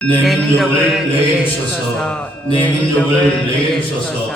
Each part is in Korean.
내 민족을 내게 주소서. 내 민족을 내게 주소서.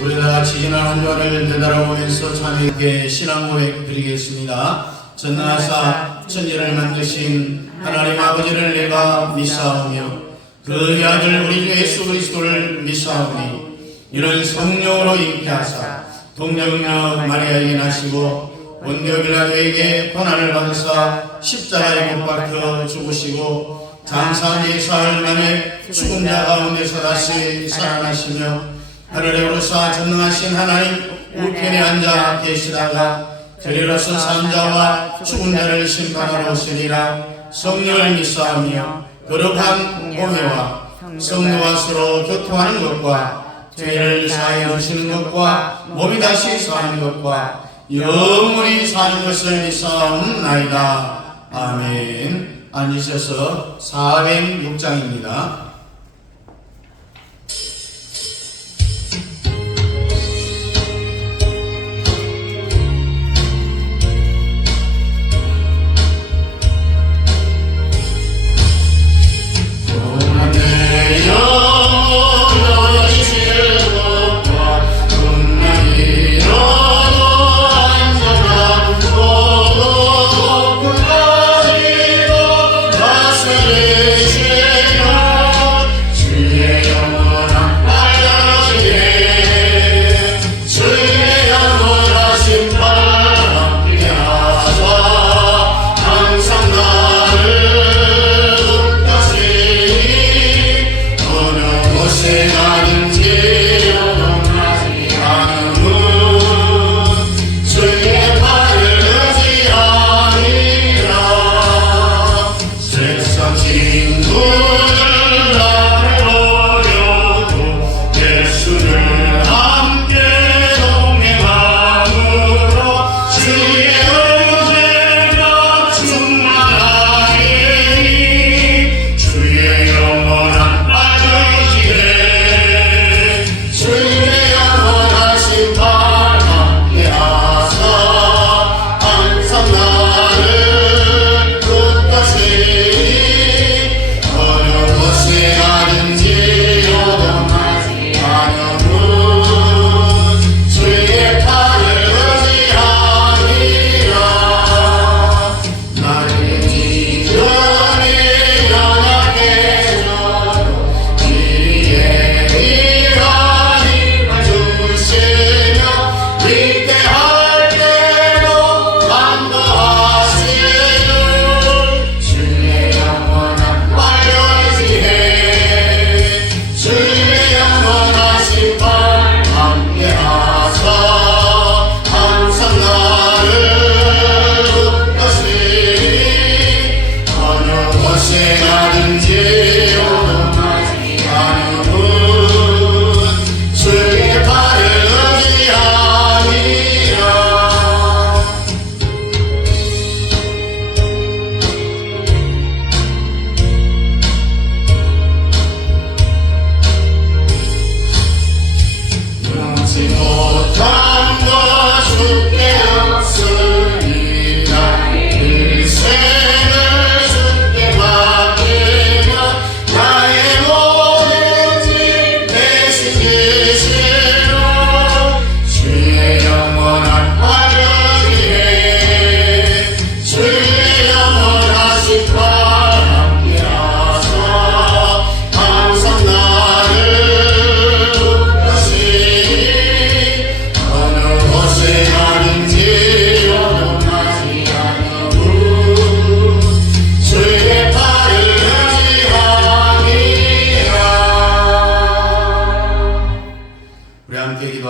우리 다 같이 지난 한 주간을 되돌아보면서 참여하게 신앙 고백 드리겠습니다. 전능하사 천지를 만드신 하나님 아버지를 내가 믿사오며 그 아들 우리 주 예수 그리스도를 믿사오니 이는 성령으로 잉태하사 동정녀 마리아에게 나시고 본디오 빌라도에게 고난을 받으사 십자가에 못 박혀 죽으시고 장사한 지 사흘 만에 죽은 자 가운데서 다시 살아나시며 하늘에 오르사 전능하신 하나님 우편에 앉아 계시다가 저리로서 산자와 죽은 자를 심판하러 오시니라. 성령을 믿사오며 거룩한 공회와 성도와 서로 교통하는 것과 죄를 사하여 주시는 것과 몸이 다시 사는 것과 영원히 사는 것을 믿사옵나이다. 아멘. 앉으셔서 406장입니다.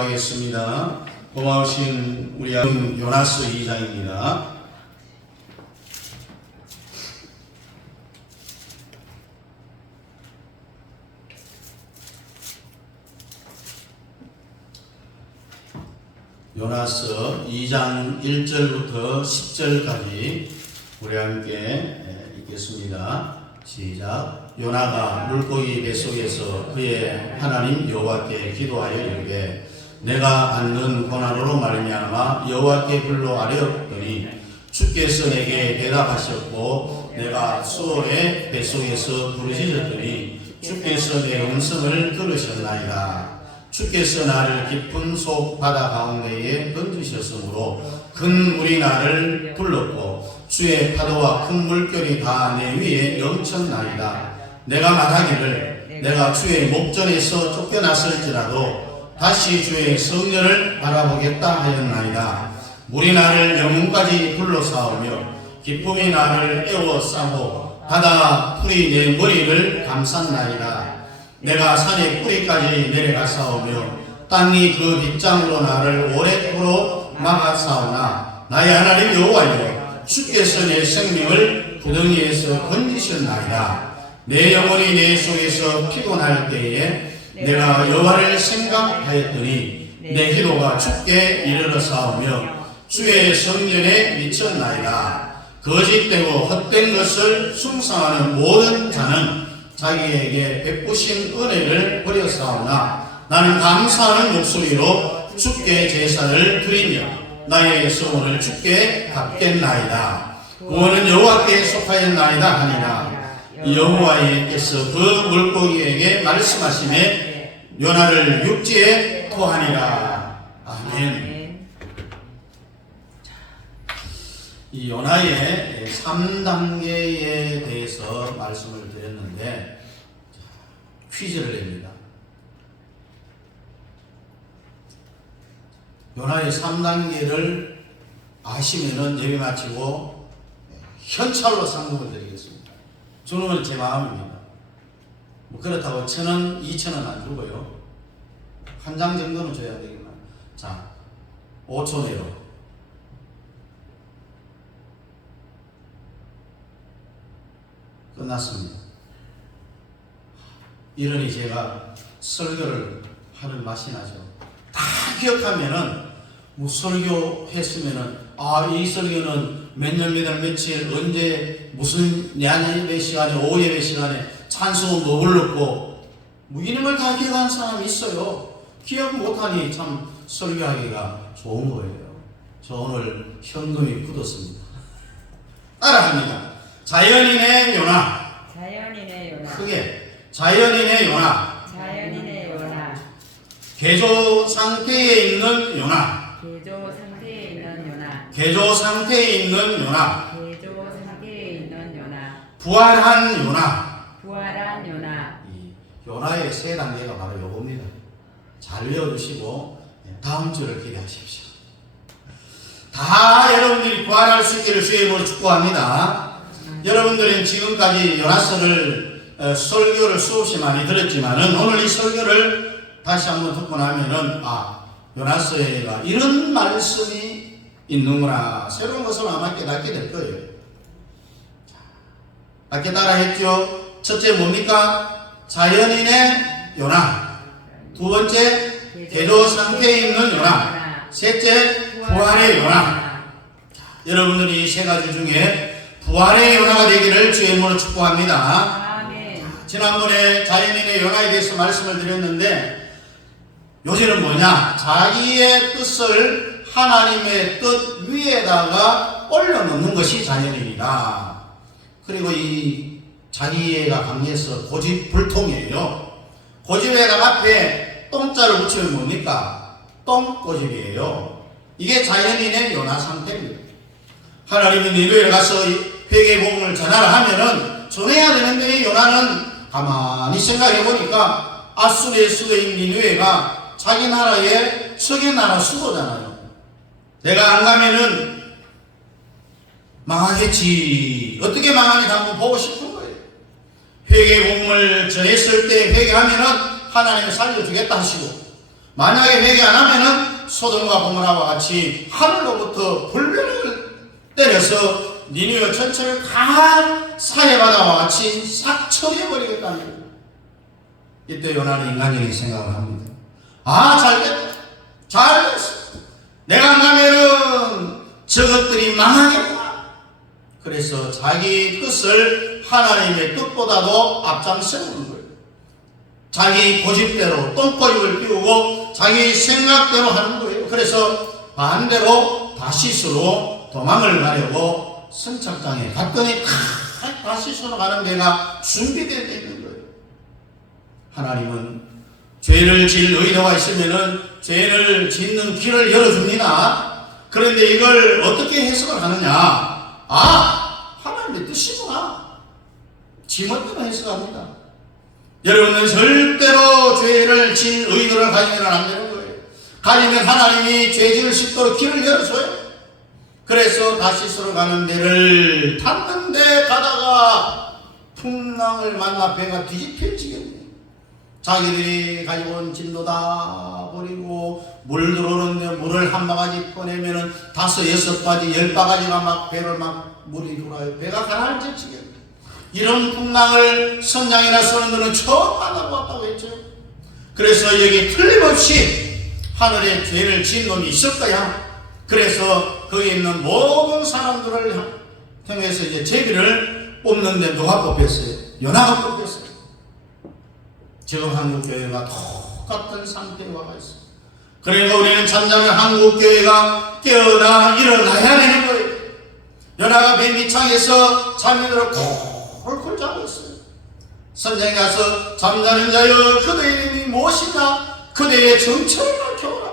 기도하겠습니다. 고마우신 우리 요나스 2장입니다. 요나서 2장 1절부터 10절까지 우리 함께 읽겠습니다. 시작. 요나가 물고기 뱃속에서 그의 하나님 여호와께 기도하여 이르되 내가 받는 고난으로 말미암아 여호와께 불러 아뢰었더니 주께서 내게 대답하셨고 내가 수월의 뱃속에서 부르짖었더니 주께서 내 음성을 들으셨나이다. 주께서 나를 깊은 속 바다 가운데에 던지셨으므로 큰 물이 나를 불렀고 주의 파도와 큰 물결이 다 내 위에 넘쳤나이다. 내가 말하기를 내가 주의 목전에서 쫓겨났을지라도 다시 주의 성전을 바라보겠다 하였나이다. 물이 나를 영혼까지 둘러싸우며 기쁨이 나를 에워싸고 바다 풀이 내 머리를 감쌌나이다. 내가 산의 뿌리까지 내려가싸우며 땅이 그 빗장으로 나를 오랫도록 막아싸우나 나의 하나님 여호와여 주께서 내 생명을 구덩이에서 건지셨나이다. 내 영혼이 내 속에서 피곤할 때에 내가 여호와를 생각하였더니 내 기도가 주께 이르러 싸우며 주의 성전에 미쳤나이다. 거짓되고 헛된 것을 숭상하는 모든 자는 자기에게 베푸신 은혜를 버렸사오나 나는 감사하는 목소리로 주께 제사를 드리며 나의 소원을 주께 갚겠나이다. 구원은 여호와께 속하였나이다 하니라. 여호와께서 그 물고기에게 말씀하시매 요나를 육지에 토하니라. 아멘. 이 요나의 3단계에 대해서 말씀을 드렸는데 퀴즈를 냅니다. 요나의 3단계를 아시면은 예배 마치고 현찰로 상금을 드리겠습니다. 주는 건 제 마음입니다. 뭐 그렇다고 1,000원, 2,000원 안 주고요. 한 장 정도는 줘야 되겠나. 자, 5초 내로. 끝났습니다. 이러니 제가 설교를 하는 맛이 나죠. 다 기억하면은 뭐 설교했으면은 이 설교는 몇 년 몇 월 며칠 언제 무슨 야예배 시간에 오후 예배 시간에 찬송 뭐 불렀고 뭐 이런 걸 다 기억하는 사람이 있어요. 기억 못하니 참 설교하기가 좋은 거예요. 저 오늘 현금이 굳었습니다. 따라합니다. 자연인의 요나. 자연인의 요나. 크게. 자연인의 요나. 자연인의 요나. 개조 상태에 있는 요나. 개조 상태에 있는 요나. 개조 상태에 있는 요나. 개조 상태에 있는 요나. 부활한 요나. 부활한 요나. 이 요나의 세 단계가 바로 요겁니다. 잘 외워두시고 다음 주를 기대하십시오. 다 여러분들이 부활할 수 있기를 주의 이름으로 축복합니다. 여러분들은 지금까지 요나서를 설교를 수없이 많이 들었지만은 오늘 이 설교를 다시 한번 듣고 나면은 요나서에가 이런 말씀이 있는구나 새로운 것을 아마 깨닫게 될 거예요. 다 깨달아 했죠. 첫째 뭡니까? 자연인의 요나. 두 번째 개조 상태에 있는 요나. 셋째 부활의 요나. 여러분들이 이 세 가지 중에 부활의 요나가 되기를 주의 이름으로 축복합니다. 아멘. 지난번에 자연인의 요나에 대해서 말씀을 드렸는데 요새는 뭐냐? 자기의 뜻을 하나님의 뜻 위에다가 올려놓는 것이 자연인이다. 그리고 이 자기애가 강해서 고집불통이에요. 고집에다가 앞에 똥자를 붙이면 뭡니까? 똥고집이에요. 이게 자연인의 요나 상태입니다. 하나님이 니누에 가서 회개의 복음을 전하라 하면은 전해야 되는데 요나는 가만히 생각해 보니까 아수르의 수도인 니누에가 자기 나라의 적의 나라 수도잖아요. 내가 안 가면은 망하겠지. 어떻게 망하는지 한번 보고 싶은 거예요. 회개의 복음을 전했을 때 회개하면은 하나님이 살려주겠다 하시고 만약에 회개 안 하면은 소돔과 고모라와 같이 하늘로부터 불변을 때려서 니느웨 전체를 다 사해바다와 같이 싹 처리해버리겠다는 거예요. 이때 요나는 인간적인 생각을 합니다. 잘됐다. 잘됐어. 내가 안 가면은 저것들이 망하겠구나. 그래서 자기 뜻을 하나님의 뜻보다도 앞장세우는 거예요. 자기 고집대로 똥꼬집을 피우고 자기 생각대로 하는 거예요. 그래서 반대로 다시스로 도망을 가려고 선착장에 갔더니 다시스로 가는 데가 준비되어 있는 거예요. 하나님은 죄를 지을 의도가 있으면은 죄를 짓는 길을 열어줍니다. 그런데 이걸 어떻게 해석을 하느냐? 하나님의 뜻이구나. 지멋대로 해석합니다. 여러분은 절대로 죄를 지을 의도를 가지면 안 되는 거예요. 가지면 하나님이 죄 지을 수 있도록 길을 열어줘요. 그래서 다시스로 가는 데를 탔는데 가다가 풍랑을 만나 배가 뒤집혀지겠네. 자기들이 가지고 온 진도 다 버리고 물 들어오는데 물을 한 바가지 꺼내면은 5, 6바가지, 10바가지가 막 배를 막 물이 돌아요. 배가 가라앉혀지겠네. 이런 풍랑을 선장이나 선원들은 처음 만나보았다고 했죠. 그래서 여기 틀림없이 하늘에 죄를 지은 놈이 있을 거야. 그래서 거기 있는 모든 사람들을 통해서 이제 제비를 뽑는데 누가 뽑혔어요? 요나가 뽑혔어요. 지금 한국교회가 똑같은 상태에 와가 있어요. 그러니까 우리는 잠자는 한국교회가 깨어나 일어나야 되는 거예요. 요나가 맨 밑창에서 자면으로 콜콜 자고 있어요. 선생이 가서 잠자는 자여 그대의 이름이 무엇이냐? 그대의 정체를 밝혀오라.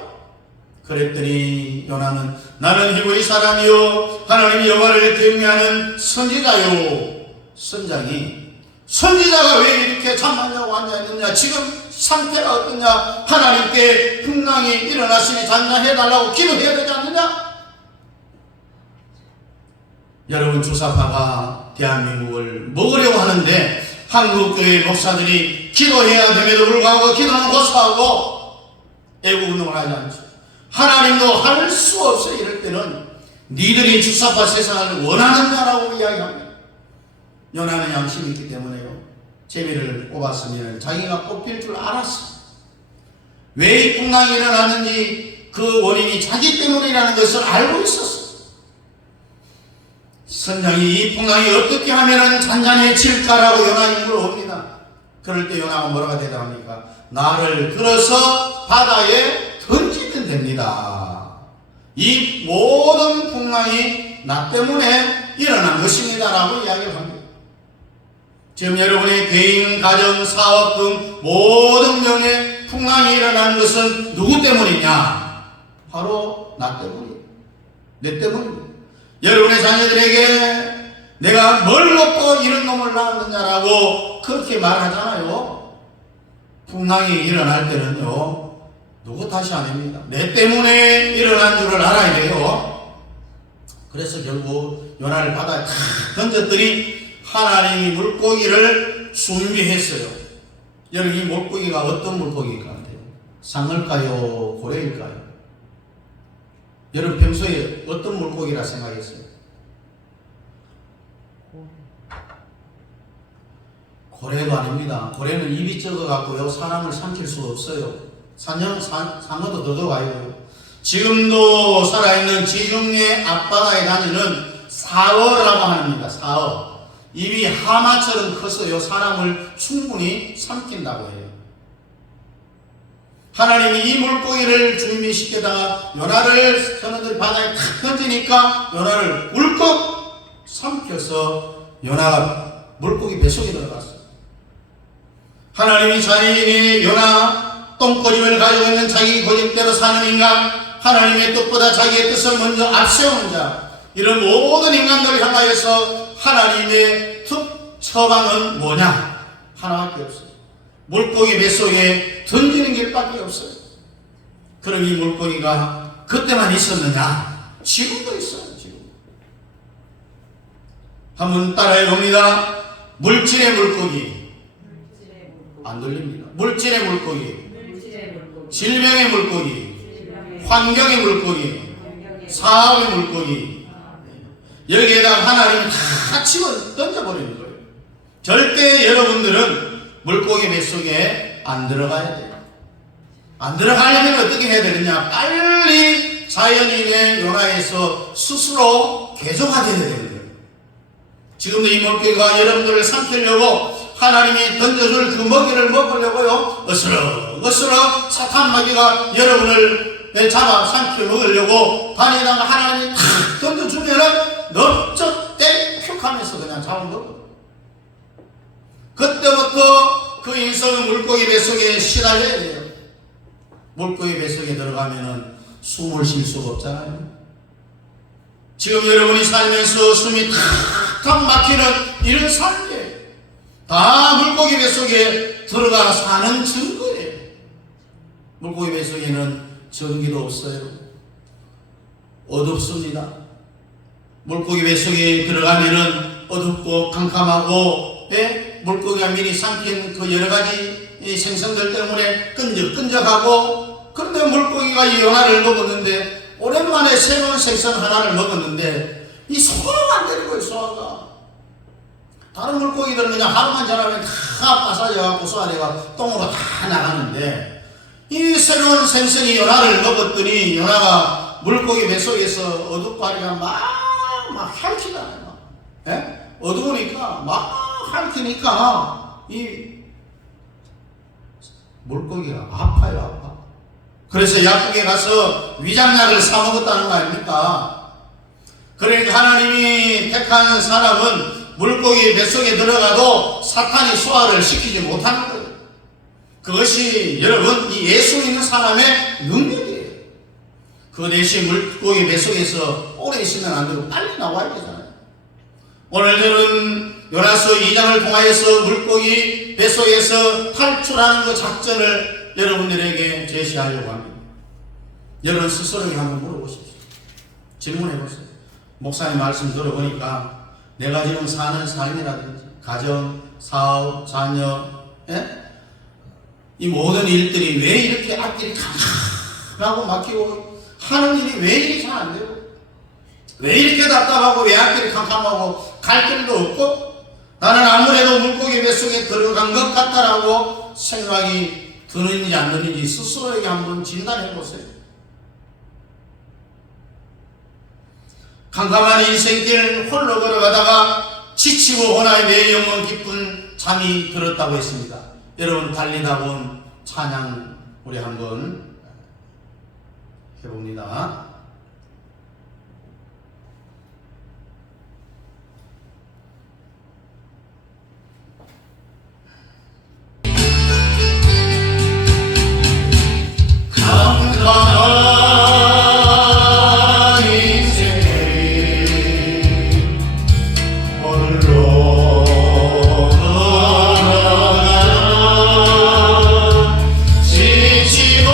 그랬더니 요나는 나는 히브리 사람이요 하나님 여호와를 경외하는 선지자요. 선지자가 왜 이렇게 잠자냐고 앉아있느냐? 지금 상태가 어떠냐? 하나님께 풍랑이 일어났으니 잠잠해달라고 기도해야 되지 않느냐? 여러분, 주사파가 대한민국을 먹으려고 하는데 한국교회 목사들이 기도해야 됨에도 불구하고 기도는 고사하고 애국운동을 하지 않죠. 하나님도 할 수 없어. 이럴 때는 니들이 주사파 세상을 원하느냐라고 이야기합니다. 요나는 양심이 있기 때문에요. 제비를 뽑았으면 자기가 뽑힐 줄 알았어. 왜 이 풍랑이 일어났는지 그 원인이 자기 때문이라는 것을 알고 있었어. 선장이 이 풍랑이 어떻게 하면 잔잔해질까라고 요나에게 물어봅니다. 그럴 때 요나가 뭐라고 대답합니까? 나를 들어서 바다에 던지면 됩니다. 이 모든 풍랑이 나 때문에 일어난 것입니다라고 이야기를 합니다. 지금 여러분의 개인, 가정, 사업 등 모든 면에 풍랑이 일어나는 것은 누구 때문이냐? 바로 나 때문이에요. 내 때문입니다. 여러분의 자녀들에게 내가 뭘 먹고 이런 놈을 낳았느냐라고 그렇게 말하잖아요. 풍랑이 일어날 때는요, 누구 탓이 아닙니다. 내 때문에 일어난 줄을 알아야 돼요. 그래서 결국 요나를 바다에 탁 던졌더니 하나님이 물고기를 준비했어요. 여러분, 이 물고기가 어떤 물고기일 것 같아요? 상어일까요? 고래일까요? 여러분, 평소에 어떤 물고기라 생각했어요? 고래도 아닙니다. 고래는 입이 적어갖고요, 사람을 삼킬 수가 없어요. 상어도 더 적어요. 지금도 살아있는 지중해 앞바다에 다니는 사어라고 합니다. 사어. 입이 하마처럼 커서요, 사람을 충분히 삼킨다고 해요. 하나님이 이 물고기를 준비시키다가 요나를 선원들이 바다에 탁 던지니까 요나를 울컥 삼켜서 요나가 물고기 뱃속에 들어갔어요. 하나님이 자신이 요나 똥꼬집을 가지고 있는 자기 고집대로 사는 인간, 하나님의 뜻보다 자기의 뜻을 먼저 앞세우는 자, 이런 모든 인간들을 향하여서 하나님의 처방은 뭐냐? 하나밖에 없어요. 물고기 뱃속에 던지는 길밖에 없어요. 그럼 이 물고기가 그때만 있었느냐? 지금도 있어요. 지금. 한번 따라해 봅니다. 물질의 물고기. 안 들립니다. 물질의 물고기. 질병의 물고기. 환경의 물고기. 사업의 물고기. 여기에다 하나님은 다 집어 던져버리는 거예요. 절대 여러분들은 물고기 뱃속에 안 들어가야 돼요. 안 들어가려면 어떻게 해야 되느냐? 빨리 자연인의 요나에서 스스로 개조가 되어야 되는 거예요. 지금도 이 물고기가 여러분들을 삼키려고 하나님이 던져줄 그 먹이를 먹으려고요, 어스럭어스럭 사탄 마귀가 여러분을 잡아 삼켜 먹으려고 다니다가 하나님이 탁 던져주면은 넓적 땡큐 하면서 그냥 잡아먹어. 그때부터 그 인성은 물고기 뱃속에 시달려야 돼요. 물고기 뱃속에 들어가면은 숨을 쉴 수가 없잖아요. 지금 여러분이 살면서 숨이 탁탁 막히는 이런 삶이에요. 다 물고기 뱃속에 들어가 사는 증거예요. 물고기 뱃속에는 전기도 없어요. 어둡습니다. 물고기 뱃속에 들어가면은 어둡고 캄캄하고, 예? 물고기가 미리 삼킨 그 여러 가지 이 생선들 때문에 끈적끈적하고, 그런데 물고기가 이 연하를 먹었는데, 오랜만에 새로운 생선 하나를 먹었는데, 이 소화가 안 되는 거예요, 소화가. 다른 물고기들은 그냥 하루만 지나면 다 빠사져갖고 쏘아내가 똥으로 다 나가는데, 이 새로운 생선이 연하를 먹었더니 연하가 물고기 뱃속에서 어둡고 막 핥히잖아요. 예? 어두우니까 막 핥히니까 이 물고기가 아파요, 아파. 그래서 약국에 가서 위장약을 사 먹었다는 거 아닙니까? 그러니까 하나님이 택한 사람은 물고기 뱃속에 들어가도 사탄이 소화를 시키지 못하는 거예요. 그것이 여러분 이 예수 있는 사람의 능력이에요. 그 대신 물고기 뱃속에서 오래 있으면 안 되고 빨리 나와야 되잖아요. 오늘들은 요나서 2장을 통하여서 물고기 뱃속에서 탈출하는 그 작전을 여러분들에게 제시하려고 합니다. 여러분 스스로에게 한번 물어보십시오. 질문해 보세요. 목사님 말씀 들어보니까 내가 지금 사는 삶이라든지 가정, 사업, 자녀, 예? 이 모든 일들이 왜 이렇게 앞길이 캄캄하고 막히고 하는 일이 왜 이리 잘 안 되고 왜 이렇게 답답하고 왜 앞길이 캄캄하고 갈 길도 없고 나는 아무래도 물고기 뱃속에 들어간 것 같다라고 생각이 드는지 안 드는지 스스로에게 한번 진단해 보세요. 캄캄한 인생길 홀로 걸어가다가 지치고 호나의 내 영혼 깊은 잠이 들었다고 했습니다. 여러분 달리다 본 찬양 우리 한번 해봅니다. 지치고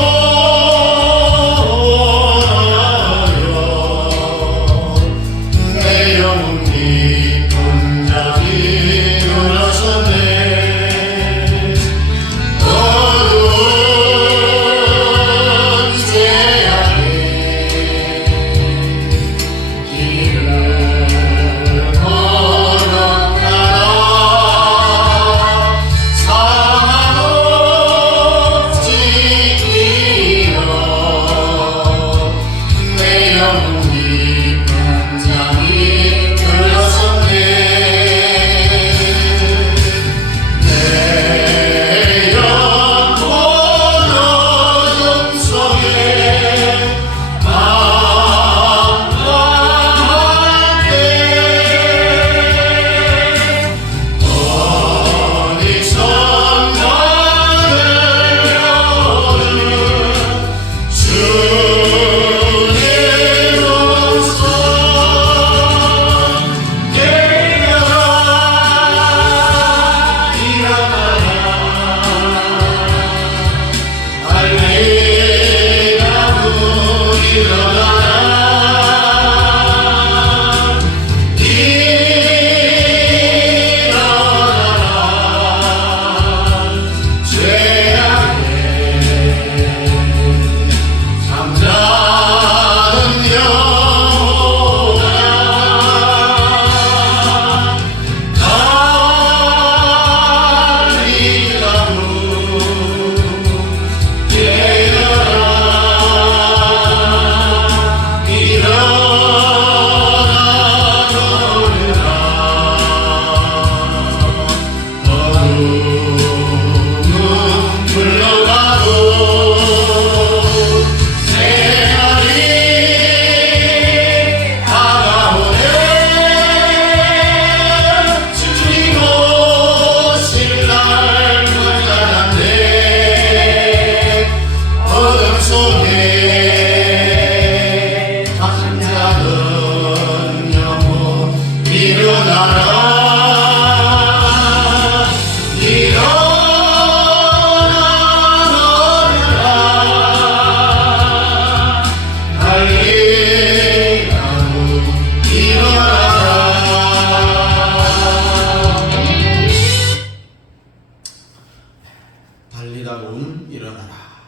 달리다군 일어나라.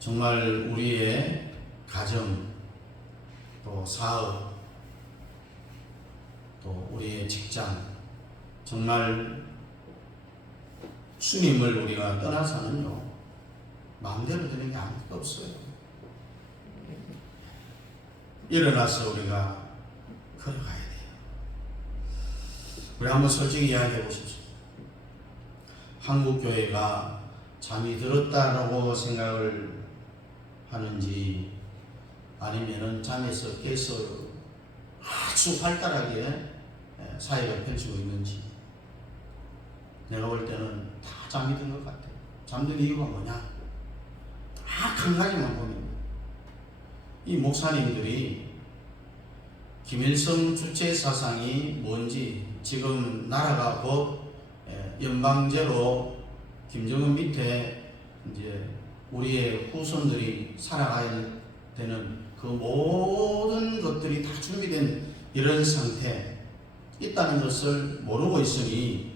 정말 우리의 가정, 또 사업, 또 우리의 직장, 정말 주님을 우리가 떠나서는요, 마음대로 되는 게 아무것도 없어요. 일어나서 우리가 걸어가야 돼요. 우리 한번 솔직히 이야기해 보십시오. 한국교회가 잠이 들었다라고 생각을 하는지, 아니면은 잠에서 깨서 아주 활달하게 사회가 펼치고 있는지, 내가 볼 때는 다 잠이 든 것 같아요. 잠든 이유가 뭐냐? 한 가지만 보면, 이 목사님들이 김일성 주체 사상이 뭔지, 지금 나라가 곧 연방제로 김정은 밑에 이제 우리의 후손들이 살아가야 되는 그 모든 것들이 다 준비된 이런 상태 있다는 것을 모르고 있으니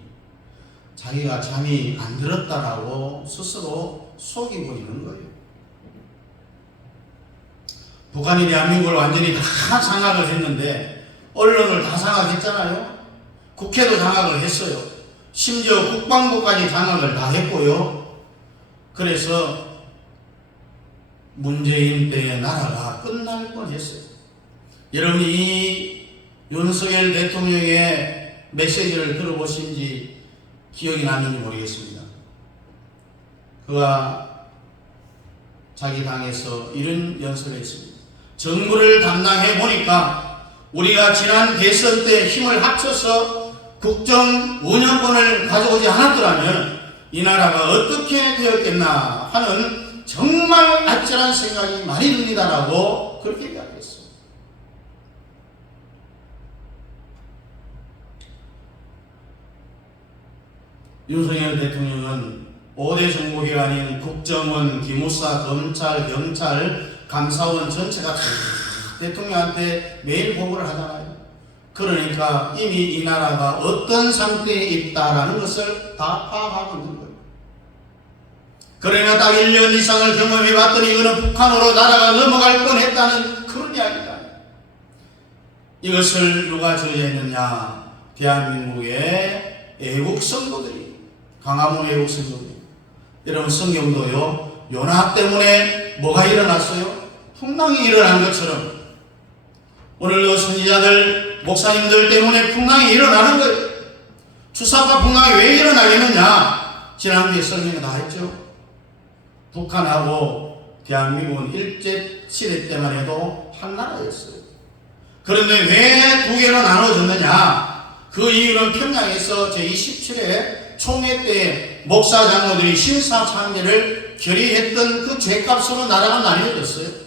자기가 잠이 안 들었다라고 스스로 속이고 있는 거예요. 북한이 대한민국을 완전히 다 장악을 했는데, 언론을 다 장악했잖아요. 국회도 장악을 했어요. 심지어 국방부까지 장악을 다 했고요. 그래서 문재인 때의 나라가 끝날 뻔했어요. 여러분이 이 윤석열 대통령의 메시지를 들어보신지 기억이 나는지 모르겠습니다. 그가 자기 당에서 이런 연설을 했습니다. 정부를 담당해 보니까 우리가 지난 대선 때 힘을 합쳐서 국정 운영권을 가져오지 않았더라면 이 나라가 어떻게 되었겠나 하는 정말 아찔한 생각이 많이 듭니다라고 그렇게 이야기했어요. 윤석열 대통령은 5대 정보기관인 국정원, 기무사, 검찰, 경찰, 감사원 전체가 다 대통령한테 매일 보고를 하잖아요. 그러니까 이미 이 나라가 어떤 상태에 있다라는 것을 다 파악하고 있는 거예요. 그러나 딱 1년 이상을 경험해 봤더니 이거는 북한으로 나라가 넘어갈 뻔했다는 그런 이야기다. 이것을 누가 저지했느냐? 대한민국의 애국 성도들이, 강화문 애국 성도들이. 여러분, 성경도요, 요나 때문에 뭐가 일어났어요? 풍랑이 일어난 것처럼 오늘도 선지자들, 목사님들 때문에 풍랑이 일어나는 거예요. 추사파 풍랑이 왜 일어나겠느냐? 지난주에 설명을 다 했죠. 북한하고 대한민국은 일제시대 때만 해도 한 나라였어요. 그런데 왜 두 개로 나눠졌느냐? 그 이유는 평양에서 제27회 총회 때 목사 장로들이 신사참배를 결의했던 그 죄값으로 나라가 나뉘어졌어요.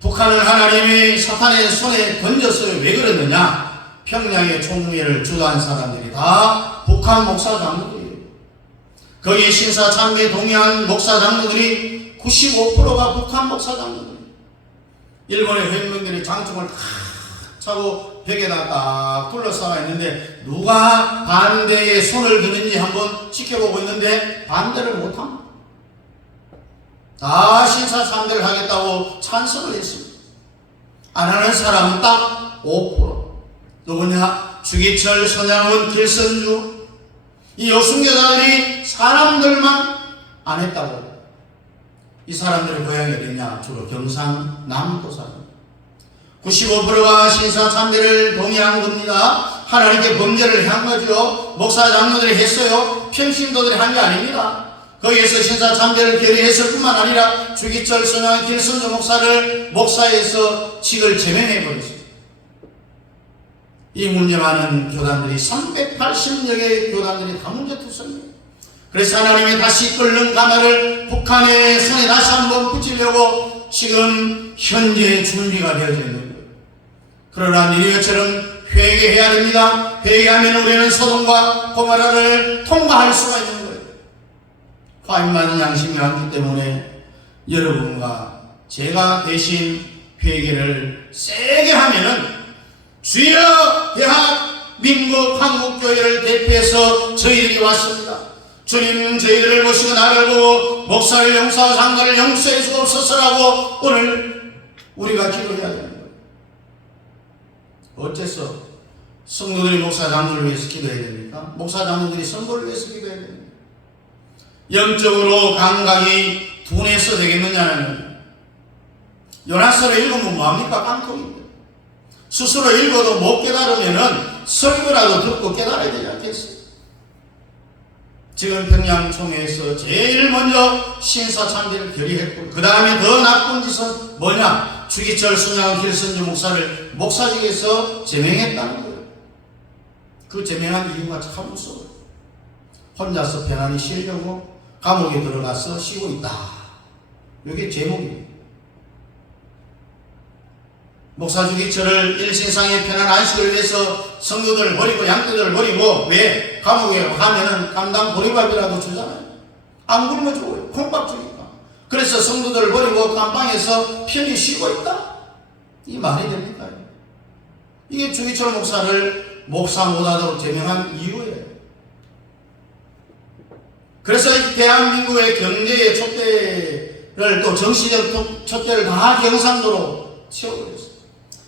북한은 하나님이 사탄의 손에 던졌어요. 왜 그러느냐? 평양의 총회를 주도한 사람들이 다 북한 목사 장로들이에요. 거기에 신사참배에 동의한 목사 장로들이 95%가 북한 목사 장로들이에요. 일본의 회원들이 장총을 탁 차고 벽에다 딱 둘러싸가 있는데 누가 반대에 손을 드는지 한번 지켜보고 있는데 반대를 못합니다. 다 신사참배를 하겠다고 찬성을 했습니다. 안 하는 사람은 딱 5%. 누구냐? 주기철, 손양훈, 길선주. 이 여순교자들이 사람들만 안 했다고. 이 사람들의 고향이 어디냐? 주로 경상남도 사람. 95%가 신사참배를 동의한 겁니다. 하나님께 범죄를 한 거죠. 목사 장로들이 했어요. 평신도들이 한 게 아닙니다. 거기에서 신사참배를 결의했을 뿐만 아니라 주기철, 손양훈, 길선주 목사를 목사에서 직을 제명해 버렸습니다. 이 문제 많은 교단들이 380여 개의 교단들이 다 문제투성이에요. 그래서 하나님이 다시 끓는 가마를 북한의 손에 다시 한번 붙이려고 지금 현재 준비가 되어져 있는 거예요. 그러나 니느웨처럼 회개해야 됩니다. 회개하면 우리는 소돔과 고모라를 통과할 수가 있는 거예요. 화인 많은 양심이 많기 때문에 여러분과 제가 대신 회개를 세게 하면은 주여 대학 민국 한국교회를 대표해서 저희들이 왔습니다. 주님, 저희들을 모시고 나를 보고 목사를 용서하고 장로를 용서해 주옵소서라고 오늘 우리가 기도해야 되는 거예요. 어째서 성도들이 목사 장로를 위해서 기도해야 됩니까? 목사 장로들이 성도를 위해서 기도해야 됩니다. 영적으로 감각이 둔해서 되겠느냐는, 요나서를 읽으면 뭐합니까? 깡통입니다. 스스로 읽어도 못 깨달으면은 설교라도 듣고 깨달아야 되지 않겠어요? 지금 평양총회에서 제일 먼저 신사참배를 결의했고, 그 다음에 더 나쁜 짓은 뭐냐? 주기철 순양 길선주 목사를 목사직에서 제명했다는 거예요. 그 제명한 이유가 참 무서워요. 혼자서 편안히 쉬려고 감옥에 들어가서 쉬고 있다. 이게 제목이에요. 목사 주기철을 일신상의 편안 안식을 위해서 성도들을 버리고 양떼들을 버리고, 왜? 감옥에 가면은 깜당 보리밥이라도 주잖아요. 안 굶어 죽어요. 콩밥 주니까. 그래서 성도들을 버리고 감방에서 편히 쉬고 있다? 이 말이 됩니까? 이게 주기철 목사를 목사 못하도록 제명한 이유예요. 그래서 대한민국의 경제의 촛대를, 또 정치적 촛대를 다 경상도로 채워버렸어요.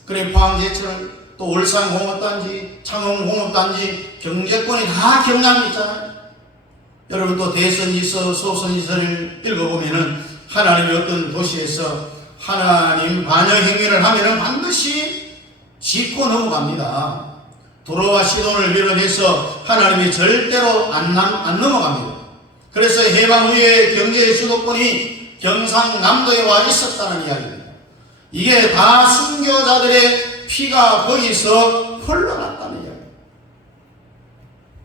그래 포항제철, 또 울산공업단지, 창원공업단지, 경제권이 다 경남에 있잖아요. 여러분 또 대선지서, 소선지서를 읽어보면은 하나님의 어떤 도시에서 하나님 반역 행위를 하면은 반드시 짚고 넘어갑니다. 도로와 시돈을 비롯해서 하나님이 절대로 안 넘어갑니다. 그래서 해방 후에 경제의 주도권이 경상남도에 와 있었다는 이야기입니다. 이게 다 순교자들의 피가 거기서 흘러났다는 이야기.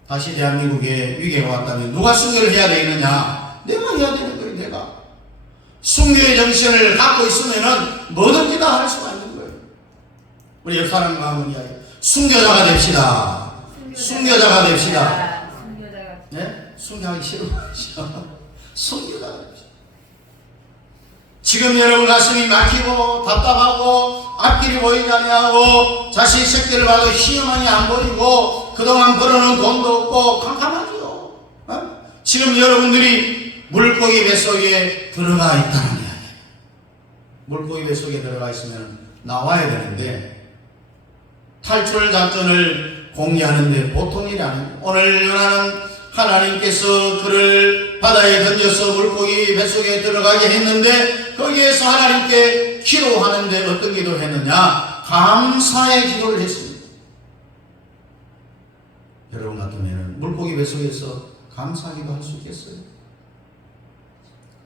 다시 대한민국에 위기가 왔다면 누가 순교를 해야 되겠느냐? 내가 해야 되는 거예요. 내가 순교의 정신을 갖고 있으면은 뭐든지 다 할 수가 있는 거예요. 우리 옆 사람과 하는 이야기. 순교자가 됩시다. 순교자가 됩시다. 네? 순교하기 싫어하시죠? 순교자가 됩시다. 지금 여러분 가슴이 막히고 답답하고 앞길이 보이지 아니하고 자식 새끼를 봐도 희망이 안 보이고 그동안 벌어놓은 돈도 없고 캄캄하죠. 어? 지금 여러분들이 물고기 뱃속에 들어가 있다는 이야기. 물고기 뱃속에 들어가 있으면 나와야 되는데 탈출 작전을 공개하는데 보통 일이 아닙니다. 오늘 요나는 하나님께서 그를 바다에 던져서 물고기 뱃속에 들어가게 했는데 거기에서 하나님께 기도하는데 어떤 기도를 했느냐? 감사의 기도를 했습니다. 여러분 같으면 물고기 뱃속에서 감사기도 할 수 있겠어요?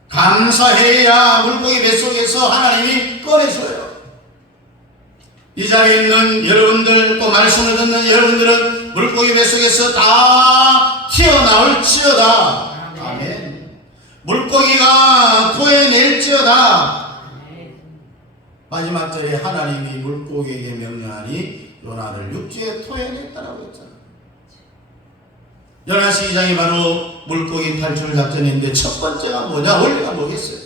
감사해야 물고기 뱃속에서 하나님이 꺼내줘요. 이 자리에 있는 여러분들, 또 말씀을 듣는 여러분들은 물고기 뱃속에서 다 튀어나올지어다. 아멘. 물고기가 토해낼지어다. 마지막 절에 하나님이 물고기에게 명령하니 요나를 육지에 토해냈다라고 했잖아요. 요나서 2장이 바로 물고기 탈출 작전인데 첫 번째가 뭐냐? 원리가 뭐겠어요?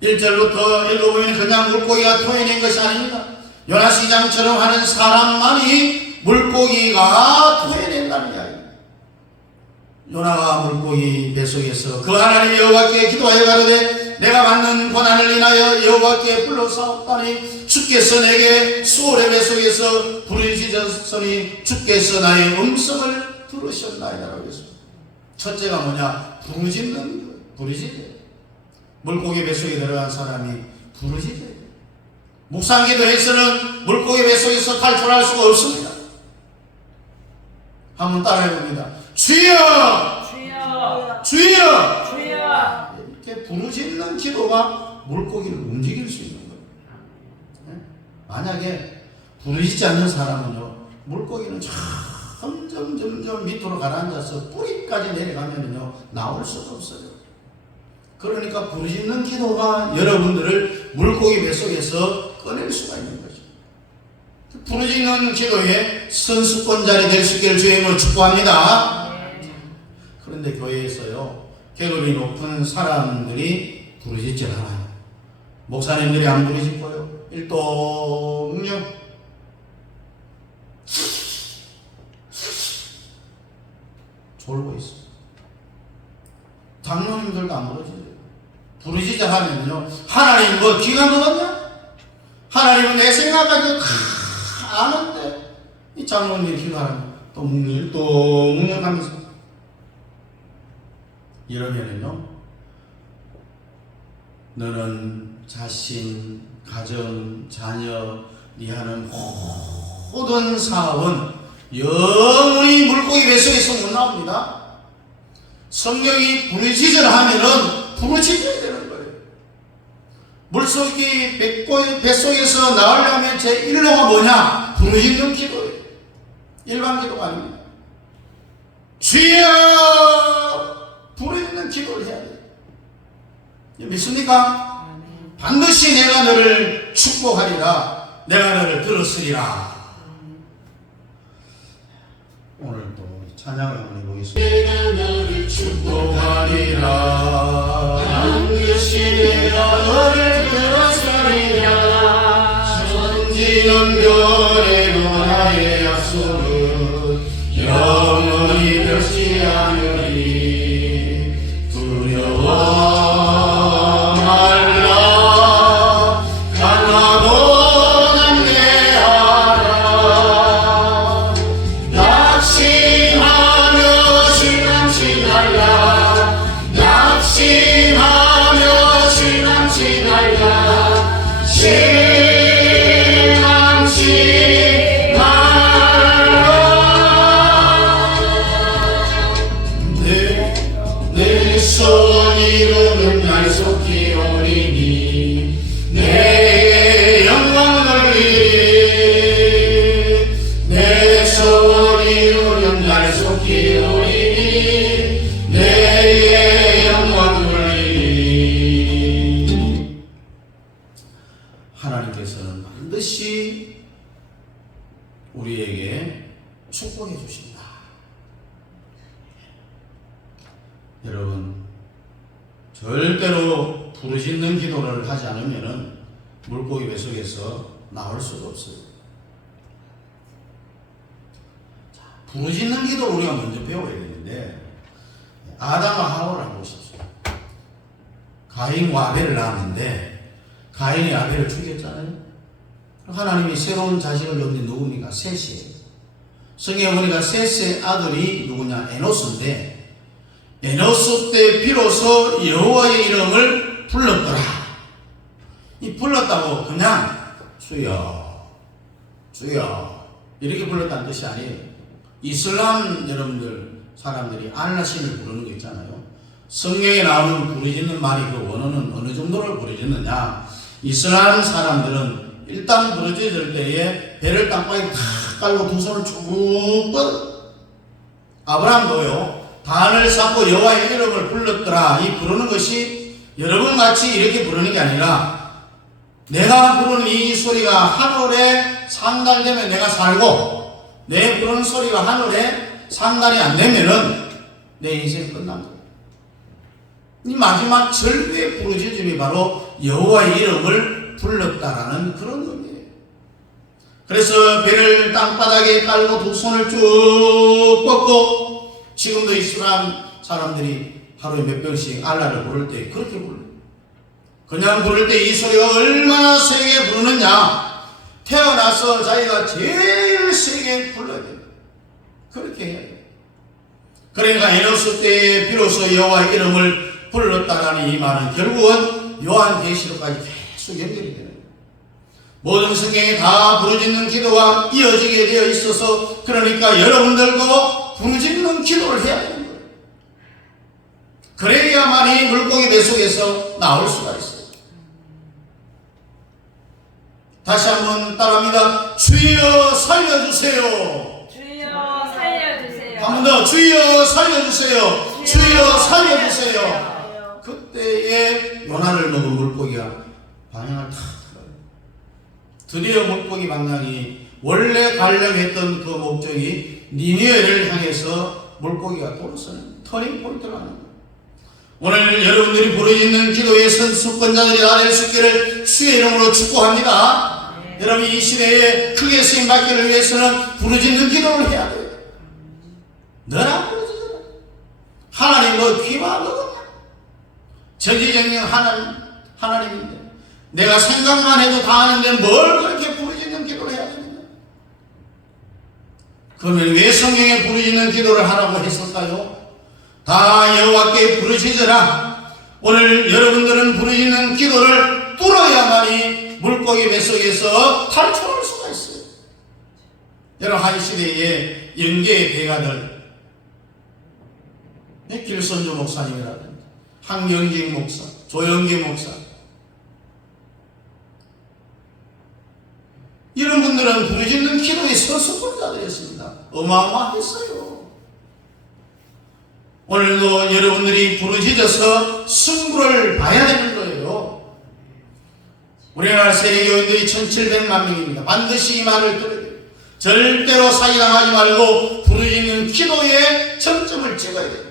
1절부터 읽어보면 그냥 물고기가 토해낸 것이 아닙니다. 요나서 2장처럼 하는 사람만이 물고기가 토해낸다는 이야기입니다. 요나가 물고기 뱃속에서 그 하나님 여호와께 기도하여 가로되 내가 받는 고난을 인하여 여호와께 불러싸웠다니 주께서 내게 수월의 뱃속에서 부르짖었으니 주께서 나의 음성을 들으셨나이다라고 했습니다. 첫째가 뭐냐? 부르짖는 물고기 뱃속에 들어간 사람이 부르짖어요. 묵상기도에서는 물고기 뱃속에서 탈출할 수가 없습니다. 한번 따라해봅니다. 주여! 주여! 주여! 주여! 이렇게 부르짖는 기도가 물고기를 움직일 수 있는 거예요. 네? 만약에 부르짖지 않는 사람은요, 물고기는 점점 밑으로 가라앉아서 뿌리까지 내려가면요, 나올 수가 없어요. 그러니까 부르짖는 기도가 여러분들을 물고기 뱃속에서 꺼낼 수가 있는 거죠. 부르짖는 기도에 선수권자리 될 수 있기를 주의 이름으로 축복합니다. 그런데 교회에서요, 계급이 높은 사람들이 부르짖질 않아요. 목사님들이 안 부르짖고요. 일동력 졸고 있어. 장로님들도 안 부르짖어요. 부르짖어 하면요, 하나님 뭐 귀가 먹었냐? 하나님은 내 생각까지도 다 아는데 이 장로님이 기도하면 또 묵념하면서 이러면은요, 너는 자신, 가정, 자녀, 네 하는 모든 사업은 영원히 물고기 뱃속에서 못 나옵니다. 성령이 부르짖으라 하면은 부르짖어야 되는 거예요. 물속이 뱃속에서 나오려면 제 1호가 뭐냐? 부르짖는 기도예요. 일반 기도가 아닙니다. 주여! 부르짖는 기도를 해야 돼요. 믿습니까? 반드시 내가 너를 축복하리라. 내가 너를 들었으리라. 오늘도 찬양을 한번 해보겠습니다. 내가 너를 축복하리라. 반드시 내가 너를 들었으리라. 천지는 변해도 나의 약속은 영원히 변치 않으리. 두려워 하나님께서는 반드시 우리에게 축복해 주신다. 여러분, 절대로 부르짖는 기도를 하지 않으면 물고기 뱃속에서 나올 수가 없어요. 자, 부르짖는 기도를 우리가 먼저 배워야 되는데, 아담과 하와를 한번 보십시오. 가인과 아벨을 낳았는데 가인이 아벨을 죽였잖아요. 하나님이 새로운 자식을 얻는 누굽니까? 셋이에요. 성경에 보니까 셋의 아들이 누구냐? 에노스인데, 에노스 때 비로소 여호와의 이름을 불렀더라. 이 불렀다고 그냥 주여 주여 이렇게 불렀다는 뜻이 아니에요. 이슬람 여러분들 사람들이 알라신을 부르는 거 있잖아요. 성경에 나오는 부르짖는 말이 그 원어는 어느 정도를 부르짖느냐? 이슬람 사람들은 일단 부르짖을 때에 배를 땅바닥에 탁 깔고 두 손을 쭉 뻗어. 아브라함도요, 단을 쌓고 여호와의 이름을 불렀더라. 이 부르는 것이 여러분같이 이렇게 부르는 게 아니라, 내가 부르는 이 소리가 하늘에 상달되면 내가 살고, 내 부르는 소리가 하늘에 상달이 안 되면은 내 인생이 끝난다. 이 마지막 절규의 부르짖음이 바로 여호와의 이름을 불렀다라는 그런 의미예요. 그래서 배를 땅바닥에 깔고 두 손을 쭉 뻗고, 지금도 이슬람 사람들이 하루에 몇 병씩 알라를 부를 때 그렇게 불러요. 그냥 부를 때 이 소리가 얼마나 세게 부르느냐? 태어나서 자기가 제일 세게 불러야 돼요. 그렇게 해야 돼요. 그러니까 에노스 때에 비로소 여호와의 이름을 불렀다라는 이 말은 결국은 요한계시록까지 계속 연결이 되는 거예요. 모든 성경에 다 부르짖는 기도가 이어지게 되어 있어서, 그러니까 여러분들도 부르짖는 기도를 해야 되는 거예요. 그래야만이 물고기 뱃속에서 나올 수가 있어요. 다시 한번 따라합니다. 주여 살려주세요. 주여 살려주세요. 한 번 더. 주여 살려주세요. 주여 살려주세요. 그때에 요나를 먹은 물고기가 방향을 탁 틀어요. 드디어 물고기 방향이 원래 가려고 했던 그 목적이 니느웨를 향해서 물고기가 돌아서는 터닝 포인트가 하는 거예요. 오늘 여러분들이 부르짖는 기도의 선수권자들이 다 될 수 있기를 주의 이름으로 축복합니다. 여러분, 이 시대에 크게 쓰임받기를 위해서는 부르짖는 기도를 해야 돼요. 너나 부르짖어라. 하나님 뭐 귀와 먹었냐? 전지전능 하나님인데 내가 생각만 해도 다 아는데 뭘 그렇게 부르짖는 기도를 해야 됩니까? 그러면 왜 성경에 부르짖는 기도를 하라고 했을까요? 다 여호와께 부르짖으라. 오늘 여러분들은 부르짖는 기도를 뚫어야만이 물고기 뱃속에서 탈출할 수가 있어요. 여러분 한 시대에 영계의 대가들 길선주 목사님이라든지 황영직 목사, 조영기 목사 이런 분들은 부르짖는 기도의 선수권자들이었습니다. 어마어마했어요. 오늘도 여러분들이 부르짖어서 승부를 봐야 되는 거예요. 우리나라 세계교인들이 1700만 명입니다. 반드시 이 말을 들어야 돼요. 절대로 사기당하지 말고 부르짖는 기도에 점점을 찍어야 돼요.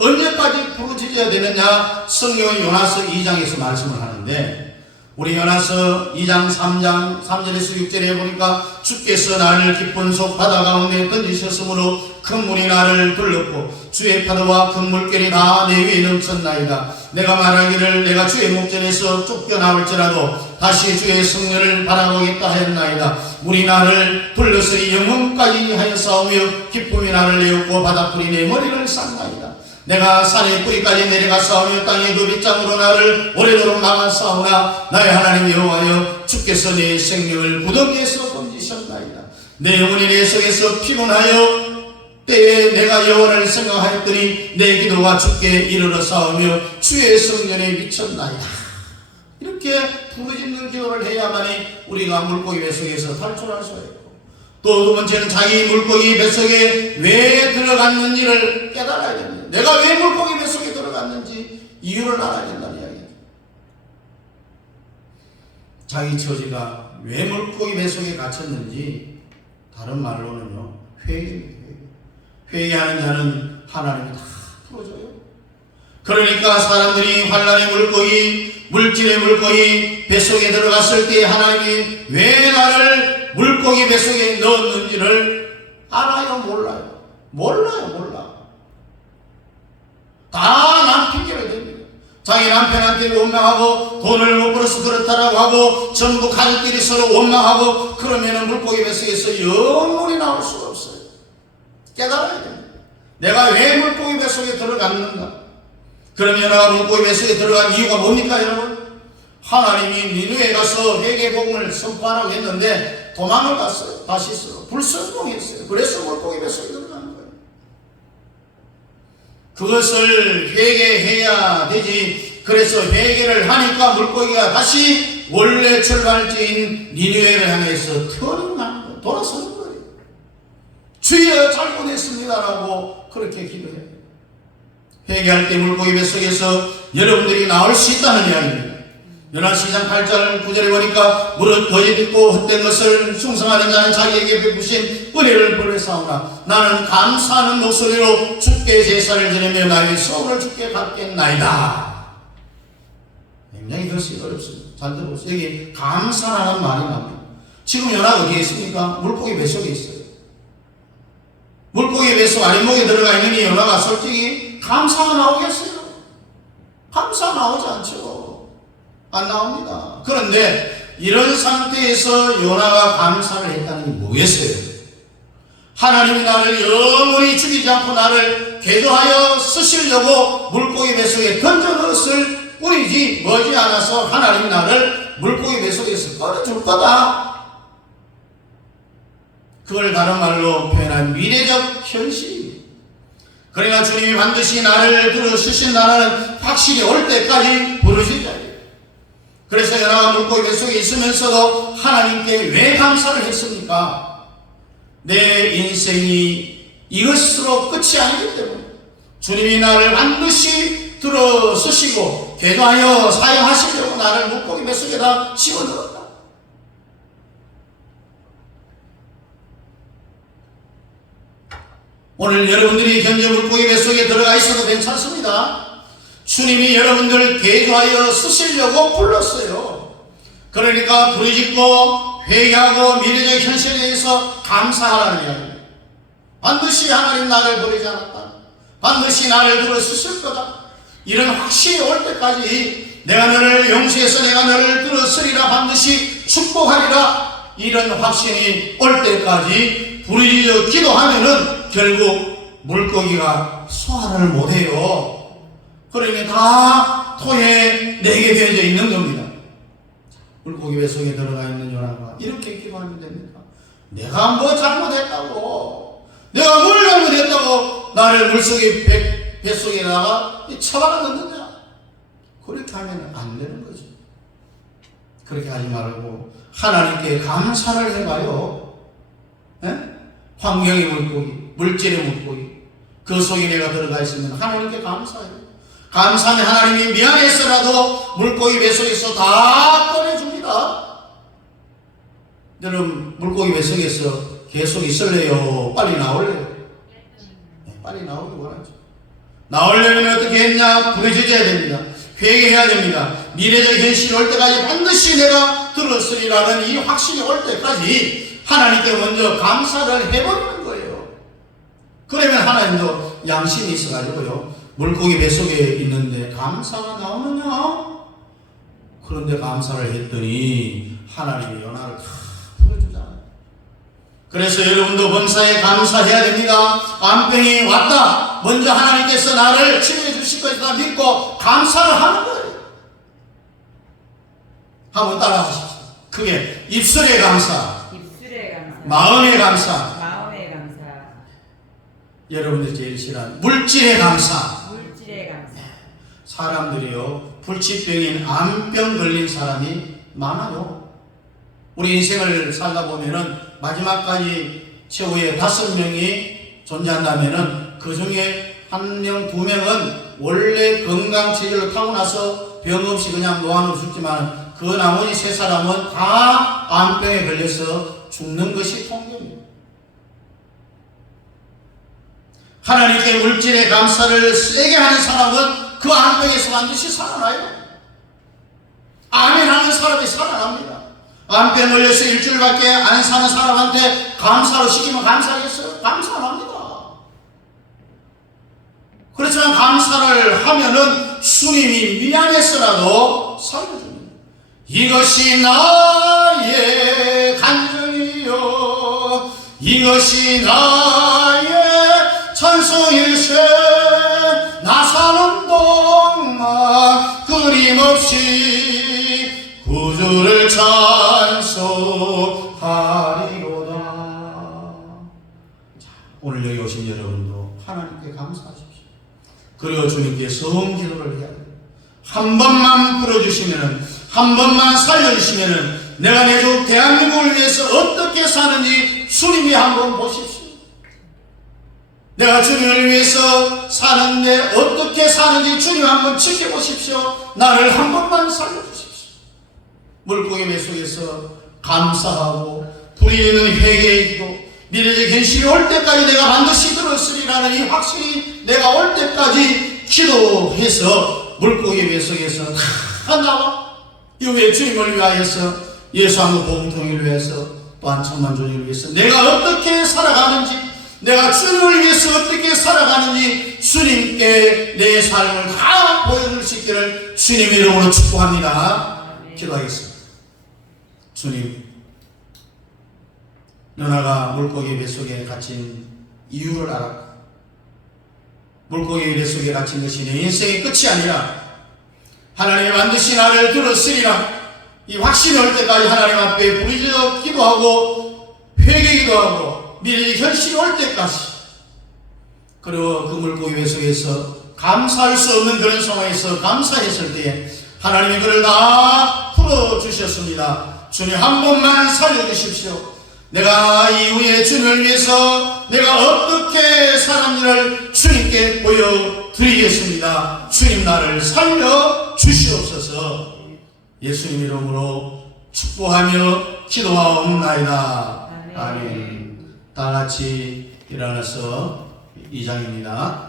언제까지 부르짖어야 되느냐? 성경은 요나서 2장에서 말씀을 하는데 우리 요나서 2장 3장 3절에서 6절에 보니까 주께서 나를 깊은 속 바다 가운데 던지셨으므로 큰 물이 나를 둘렀고 주의 파도와 큰 물결이 다 내 위에 넘쳤나이다. 내가 말하기를 내가 주의 목전에서 쫓겨나올지라도 다시 주의 성령을 바라보겠다 하였나이다. 물이 나를 둘렀으니 영혼까지 하였사오며 기쁨이 나를 내었고 바닷불이 내 머리를 쌌나이다. 내가 산의 뿌리까지 내려가 싸우며 땅의 그 빗장으로 나를 오래도록 막아싸우나 나의 하나님 여호와여 주께서 내 생명을 무덤에서 던지셨나이다. 내 영혼이 내 속에서 피곤하여 때에 내가 여호와를 생각하였더니 내 기도가 주께 이르러 싸우며 주의 성전에 미쳤나이다. 이렇게 부르짖는 기도를 해야만이 우리가 물고기 뱃속에서 탈출할 수가 있고 또 두 번째는 자기 물고기 뱃속에 왜 들어갔는지를 깨달아야 됩니다. 내가 왜 물고기 뱃속에 들어갔는지 이유를 알아야 된다는 이야기예요. 자기 처지가 왜 물고기 뱃속에 갇혔는지 다른 말로는요 회개입니다. 회개하는 자는 하나님이 다 풀어줘요. 그러니까 사람들이 환난의 물고기, 물질의 물고기 뱃속에 들어갔을 때 하나님이 왜 나를 물고기 뱃속에 넣었는지를 알아요? 몰라요? 몰라. 다 남 핑계를 댑니다. 자기 남편한테 원망하고 돈을 못 벌어서 그렇다라고 하고 전부 가족끼리 서로 원망하고 그러면은 물고기 뱃속에서 영원히 나올 수가 없어요. 깨달아야 됩니다. 내가 왜 물고기 뱃속에 들어갔는가? 그러면 내가 물고기 뱃속에 들어간 이유가 뭡니까 여러분? 하나님이 니누에 가서 회개복음을 선포하라고 했는데 도망을 갔어요. 다시스로 불순종했어요. 그래서 물고기 뱃속에 들어간 거예요. 그것을 회개해야 되지. 그래서 회개를 하니까 물고기가 다시 원래 출발지인 니누에를 향해서 터닝하는 거예요. 돌아서는 거예요. 주여 잘못했습니다라고 그렇게 기도해요. 회개할 때 물고기 뱃속에서 여러분들이 나올 수 있다는 이야기입니다. 요나서 2장 8절 9절에 보니까 무릇 거짓 있고 헛된 것을 숭상하는 자는 자기에게 베푸신 은혜를 버려싸우나 나는 감사하는 목소리로 주께 제사를 드리며 나의 소원을 주께 받겠나이다. 굉장히 듣기 어렵습니다. 잘 들어보세요. 여기 감사라는 말이 나옵니다. 지금 요나 어디에 있습니까? 물고기 뱃속에 있어요. 물고기 뱃속 아랫목에 들어가 있는 이 요나가 솔직히 감사가 나오겠어요? 감사 나오지 않죠. 안 나옵니다. 그런데 이런 상태에서 요나가 감사를 했다는 게 뭐겠어요? 하나님이 나를 영원히 죽이지 않고 나를 개조하여 쓰시려고 물고기 뱃속에 던져 넣었을 뿐이지 머지않아서 하나님이 나를 물고기 뱃속에서 꺼내줄 거다. 그걸 다른 말로 표현한 미래적 현실입니다. 그러니까 주님이 반드시 나를 들어주신다는 확신이 올 때까지 부르짖어야 돼요. 그래서 요나가 물고기 뱃속에 있으면서도 하나님께 왜 감사를 했습니까? 내 인생이 이것으로 끝이 아니기 때문에 주님이 나를 반드시 들어서시고 개조하여 사용하시려고 나를 물고기 뱃속에다 집어넣었다. 오늘 여러분들이 현재 물고기 뱃속에 들어가 있어도 괜찮습니다. 주님이 여러분들을 개조하여 쓰시려고 불렀어요. 그러니까 부르짖고 회개하고 미래적 현실에 대해서 감사하라는 이야기입니다. 반드시 하나님 나를 버리지 않았다. 반드시 나를 들어주실 거다. 이런 확신이 올 때까지 내가 너를 용서해서 내가 너를 들었으리라, 반드시 축복하리라, 이런 확신이 올 때까지 부르짖어 기도하면은 결국 물고기가 소화를 못해요. 그러니 다 토에 내게 되어져 있는 겁니다. 물고기 뱃속에 들어가 있는 요나가 이렇게 기도하면 됩니다. 내가 뭐 잘못했다고, 내가 뭘 잘못했다고 나를 물속에 뱃속에다가 처박아 넣느냐. 그렇게 하면 안 되는 거죠. 그렇게 하지 말고 하나님께 감사를 해봐요. 에? 환경의 물고기, 물질의 물고기, 그 속에 내가 들어가 있으면 하나님께 감사해요. 감사하면 하나님이 미안해서라도 물고기 뱃속에서 다 꺼내줍니다. 여러분, 물고기 뱃속에서 계속 있을래요? 빨리 나올래요? 빨리 나오기 원하죠. 나오려면 어떻게 했냐? 부르짖어야 됩니다. 회개해야 됩니다. 미래적 현실이 올 때까지 반드시 내가 들었으리라는 이 확신이 올 때까지 하나님께 먼저 감사를 해버리는 거예요. 그러면 하나님도 양심이 있어가지고요, 물고기 뱃속에 있는데 감사가 나오느냐? 그런데 감사를 했더니 하나님이 연하를 다 풀어주잖아요. 그래서 여러분도 범사에 감사해야 됩니다. 암병이 왔다, 먼저 하나님께서 나를 치료해 주실 것이다 믿고 감사를 하는 거예요. 한번 따라 하십시오. 그게 입술의 감사, 입술의 감사, 마음의 감사, 마음의 감사, 여러분들 제일 싫어하는 물질의 감사. 물질의 감사. 사람들이요, 불치병인 암병 걸린 사람이 많아요. 우리 인생을 살다 보면은 마지막까지 최후에 5명이 존재한다면은 그 중에 1명, 2명은 원래 건강 체질로 타고나서 병 없이 그냥 노안으로 죽지만 그 나머지 3사람은 다 암병에 걸려서 죽는 것이 통념입니다. 하나님께 물질의 감사를 세게 하는 사람은 그 암병에서 반드시 살아나요. 아멘 하는 사람이 살아납니다. 암병 걸려서 일주일밖에 안 사는 사람한테 감사로 시키면 감사하겠어요? 감사 안 합니다. 그렇지만 감사를 하면은 주님이 미안했어라도 살려줍니다. 이것이 나의 간증이요, 이것이 나의 찬송일세, 나 사는 동안 끊임없이 구주를 찬송하리로다. 오늘 여기 오신 여러분도 하나님께 감사하십시오. 그리고 주님께 성기도를 해야 돼요. 한 번만 풀어주시면은, 한 번만 살려주시면은 내가 내 족 대한민국을 위해서 어떻게 사는지 주님이 한번 보십시오. 내가 주님을 위해서 사는데 어떻게 사는지 주님 한번 지켜보십시오. 나를 한 번만 살려주십시오. 물고기 뱃속에서 감사하고 부리는 회개의 기도, 미래적 현실이 올 때까지 내가 반드시 들었으리라는 이 확신이 내가 올 때까지 기도해서 물고기 뱃속에서 다 나와. 이후에 주님을 위하여서, 예수하고 복음통일을 위해서, 또한 천만종을 위해서 내가 어떻게 살아가는지, 내가 주님을 위해서 어떻게 살아가는지 주님께 내 삶을 다 보여줄 수 있기를 주님 이름으로 축복합니다. 기도하겠습니다. 주님, 너나가 물고기 뱃속에 갇힌 이유를 알았고, 물고기 뱃속에 갇힌 것이 내 인생의 끝이 아니라 하나님이 반드시 나를 들었으리라, 이 확신이 올 때까지 하나님 앞에 부르짖어 기도하고 회개 기도하고 미래의 현실이 올 때까지, 그리고 그 물고기 뱃속에서 감사할 수 없는 그런 상황에서 감사했을 때에 하나님이 그를 다 풀어주셨습니다. 주님 한 번만 살려주십시오. 내가 이후에 주님을 위해서 내가 어떻게 사는지를 주님께 보여드리겠습니다. 주님 나를 살려주시옵소서. 예수님 이름으로 축복하며 기도하옵나이다. 아멘. 다 같이 일어나서 2장입니다.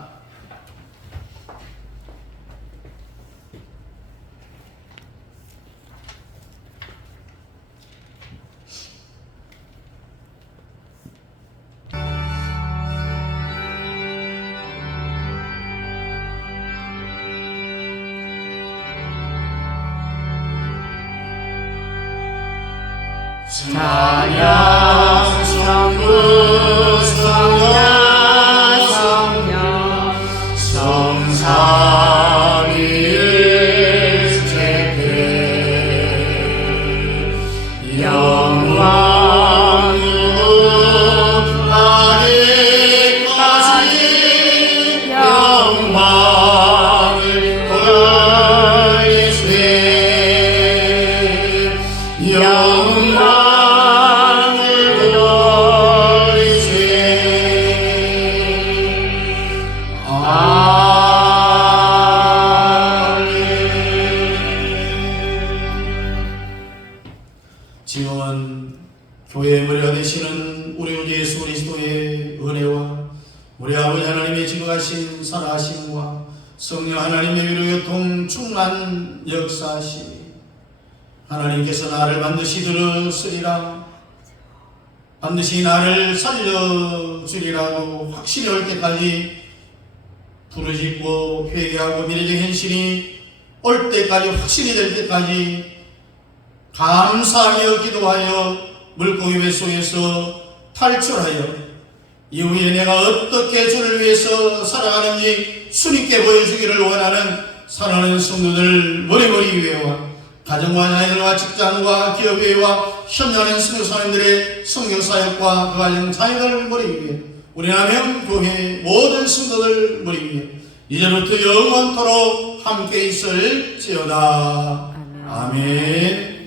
찬양 성부 성령 성삼위일 제패 영광으로 아래까지 영광을 돌리세 영광을 돌리세 지금은 교회의 머리가 되시는 우리 주 예수 그리스도의 은혜와 우리 아버지 하나님의 지극하신 살아하심과 성령 하나님의 위로교통 충만 역사하심이 하나님께서 나를 반드시 들으시리라 반드시 나를 살려주리라고 확신이 올 때까지 부르짖고 회개하고 미래적 현실이 올 때까지 확신이 될 때까지 감사하며 기도하여 물고기 뱃속에서 탈출하여 이후에 내가 어떻게 주를 위해서 살아가는지 주님께 보여주기를 원하는 사랑하는 성도들 머리머리 위에와 가정과 자녀들과 직장과 기업회와 협력하는 성교사님들의 성교사역과 그 가정 자녀들 머리 위에 우리 남영교회 모든 성도들 머리 위에 이제부터 영원토록 함께 있을지어다. 아멘.